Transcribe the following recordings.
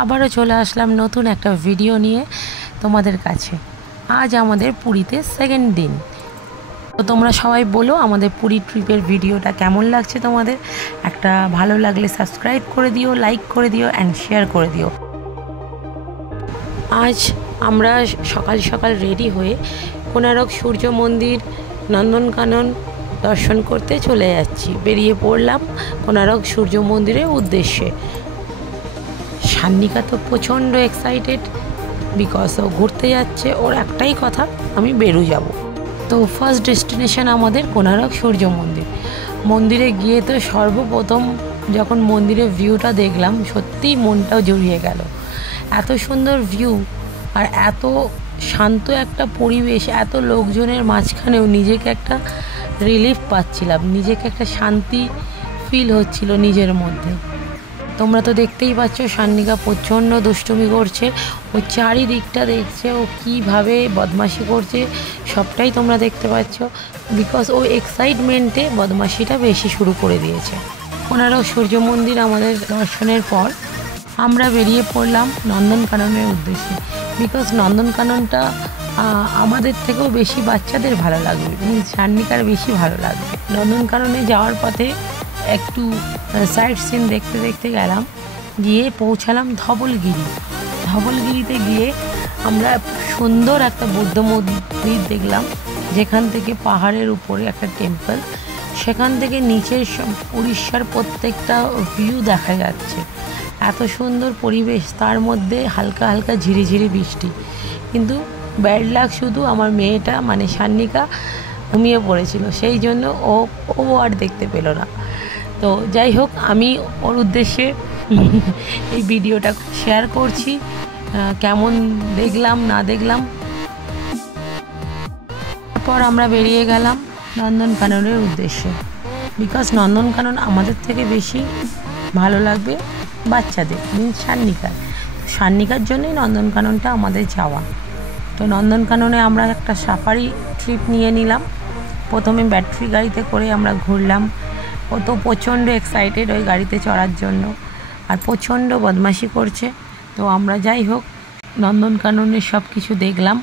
আবারও চলে আসলাম নতুন একটা ভিডিও নিয়ে তোমাদের কাছে। আজ আমাদের পুরীতে সেকেন্ড দিন। তো তোমরা সবাই বলো আমাদের পুরী ট্রিপের ভিডিওটা কেমন লাগছে তোমাদের। একটা ভালো লাগলে সাবস্ক্রাইব করে দিও, লাইক করে দিও অ্যান্ড শেয়ার করে দিও। আজ আমরা সকাল সকাল রেডি হয়ে কোণারক সূর্য মন্দির, নন্দনকানন দর্শন করতে চলে যাচ্ছি। বেরিয়ে পড়লাম কোণারক সূর্য মন্দিরের উদ্দেশ্যে। সান্নিকা তো প্রচণ্ড এক্সাইটেড, বিকজ ও ঘুরতে যাচ্ছে। ওর একটাই কথা, আমি বেরু যাব। তো ফার্স্ট ডেস্টিনেশন আমাদের কোণারক সূর্য মন্দির। মন্দিরে গিয়ে তো সর্বপ্রথম যখন মন্দিরের ভিউটা দেখলাম, সত্যিই মনটাও জড়িয়ে গেল। এত সুন্দর ভিউ আর এত শান্ত একটা পরিবেশ, এত লোকজনের মাঝখানেও নিজেকে একটা রিলিফ পাচ্ছিলাম, নিজেকে একটা শান্তি ফিল হচ্ছিল নিজের মধ্যে। তোমরা তো দেখতেই পাচ্ছ সান্নিকা প্রচণ্ড দুষ্টুমি করছে। ও চারিদিকটা দেখছে, ও কীভাবে বদমাশি করছে সবটাই তোমরা দেখতে পাচ্ছ। বিকজ ও এক্সাইটমেন্টে বদমাশিটা বেশি শুরু করে দিয়েছে। কোণারক সূর্য মন্দির আমাদের দর্শনের পর আমরা বেরিয়ে পড়লাম নন্দনকাননের উদ্দেশ্যে। বিকজ নন্দনকাননটা আমাদের থেকেও বেশি বাচ্চাদের ভালো লাগবে, সান্নিকার বেশি ভালো লাগবে। নন্দনকাননে যাওয়ার পথে একটু সাইট সিন দেখতে দেখতে গেলাম, গিয়ে পৌঁছালাম ধবলগিরি। ধবলগিরিতে গিয়ে আমরা সুন্দর একটা বৌদ্ধ মন্দির দেখলাম, যেখান থেকে পাহাড়ের উপরে একটা টেম্পল, সেখান থেকে নিচের উড়িষ্যার প্রত্যেকটা ভিউ দেখা যাচ্ছে। এত সুন্দর পরিবেশ, তার মধ্যে হালকা হালকা ঝিরিঝিরি বৃষ্টি। কিন্তু ব্যাড লাক শুধু আমার মেয়েটা মানে সান্নিকা ঘুমিয়ে পড়েছিল, সেই জন্য ও আর দেখতে পেল না। তো যাই হোক, আমি ওর উদ্দেশ্যে এই ভিডিওটা শেয়ার করছি, কেমন দেখলাম না দেখলাম। তারপর আমরা বেরিয়ে গেলাম নন্দনকাননের উদ্দেশ্যে। বিকজ নন্দনকানন আমাদের থেকে বেশি ভালো লাগবে বাচ্চাদের, মিনস সান্নিকার জন্যই নন্দনকাননটা আমাদের যাওয়া। তো নন্দনকাননে আমরা একটা সাফারি ট্রিপ নিয়ে নিলাম। প্রথমে ব্যাটারি গাড়িতে করে আমরা ঘুরলাম। ও তো প্রচণ্ড এক্সাইটেড ওই গাড়িতে চড়ার জন্য, আর প্রচণ্ড বদমাশি করছে। তো আমরা যাই হোক নন্দনকাননের সব কিছু দেখলাম।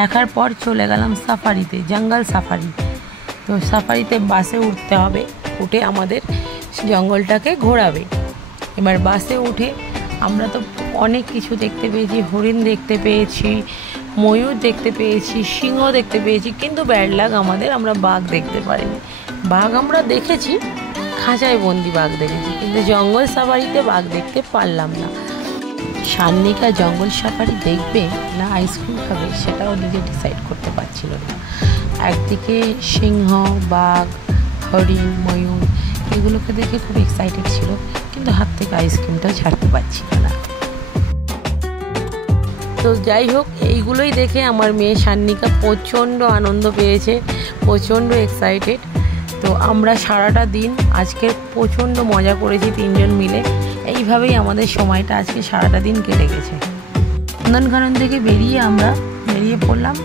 দেখার পর চলে গেলাম সাফারিতে, জঙ্গল সাফারি। তো সাফারিতে বাসে উঠতে হবে, উঠে আমাদের জঙ্গলটাকে ঘোরাবে। এবার বাসে উঠে আমরা তো অনেক কিছু দেখতে পেয়েছি, হরিণ দেখতে পেয়েছি, ময়ূর দেখতে পেয়েছি, সিংহ দেখতে পেয়েছি। কিন্তু ব্যাড লাক আমাদের, আমরা বাঘ দেখতে পারিনি। বাঘ আমরা দেখেছি, খাঁচায় বন্দি বাঘ দেখেছি, কিন্তু জঙ্গল সাফারিতে বাঘ দেখতে পারলাম না। সান্নিকা জঙ্গল সাফারি দেখবে না আইসক্রিম খাবে সেটাও নিজে ডিসাইড করতে পারছিল না। একদিকে সিংহ, বাঘ, হরিণ, ময়ূর এগুলোকে দেখে খুব এক্সাইটেড ছিল, কিন্তু হাত থেকে আইসক্রিমটাও ছাড়তে পারছিল না। তো যাই হোক, এইগুলোই দেখে আমার মেয়ে সান্নিকা প্রচণ্ড আনন্দ পেয়েছে, প্রচণ্ড এক্সাইটেড। তো আমরা সারাটা দিন আজকে প্রচণ্ড মজা করেছি তিনজন মিলে। এইভাবেই আমাদের সময়টা আজকে সারাটা দিন কেটে গেছে। নন্দনকানন থেকে আমরা বেরিয়ে পড়লাম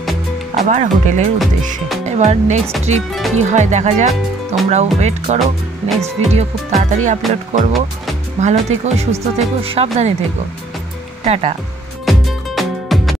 আবার হোটেলের উদ্দেশ্যে। এবার নেক্সট ট্রিপ কী হয় দেখা যাক, তোমরাও ওয়েট করো। নেক্সট ভিডিও খুব তাড়াতাড়ি আপলোড করব। ভালো থেকো, সুস্থ থেকো, সাবধানে থেকো। টাটা।